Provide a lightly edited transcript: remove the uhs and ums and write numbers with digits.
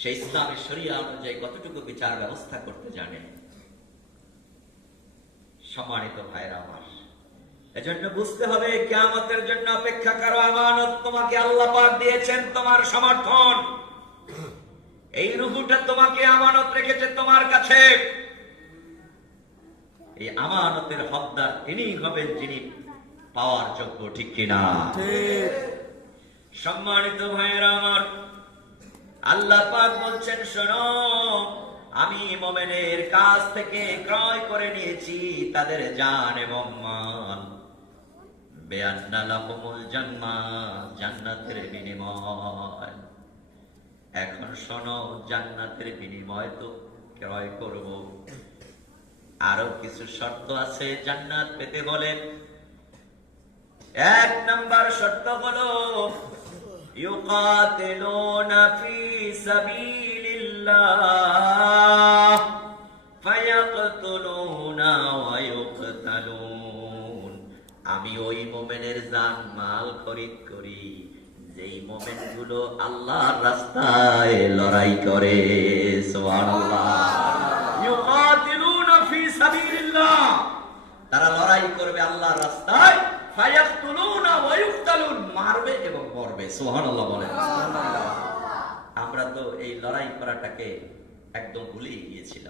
সে ইসলামী শরিয়া অনুযায়ী কতটুকু বিচার ব্যবস্থা করতে জানে। সম্মানিত ভাইরা আমার, এজন্য বুঝতে হবে কিয়ামতের জন্য অপেক্ষা করো। আমানত তোমাকে আল্লাহ পাক দিয়েছেন, তোমার সমর্থন। এই রূহটা তোমাকে আমানত রেখেছে তোমার কাছে। এই আমানতের হকদার তিনি হবেন যিনি পাওয়ার যোগ্য, ঠিক কিনা? সম্মানিত ভাইরা আমার, আল্লাহ পাক বলছেন, শোনো, আমি মুমিনের কাছ থেকে ক্রয় করে নিয়েছি তাদের জান এবং মাল, বিআন্না লাহুমুল জান্নাহ, জান্নাতের বিনিময়। এখন শোনো, জান্নাতের বিনিময় তো ক্রয় করব, আরো কিছু শর্ত আছে জান্নাত পেতে হলে। এক নাম্বার শর্ত হলো ইউকাতিলুনা ফি সাবিলিল্লাহ ফায়াকতুলুনা ওয়া ইউকতালুন। আমি ওই মুমিনের জান মাল খরিদ করি যেই মুমিনগুলো আল্লাহর রাস্তায় লড়াই করে। সুবহানাল্লাহ। ইউকাতিলুনা ফি সাবিলিল্লাহ, তারা লড়াই করবে আল্লাহর রাস্তায়। ফায়াকতুলুনা ওয়া ইউকতালুন, মারবে এবং মরবে। সুবহানাল্লাহ বলেন। আমরা তো এই লড়াই করাটাকে একদম ভুলেই গিয়েছিলাম।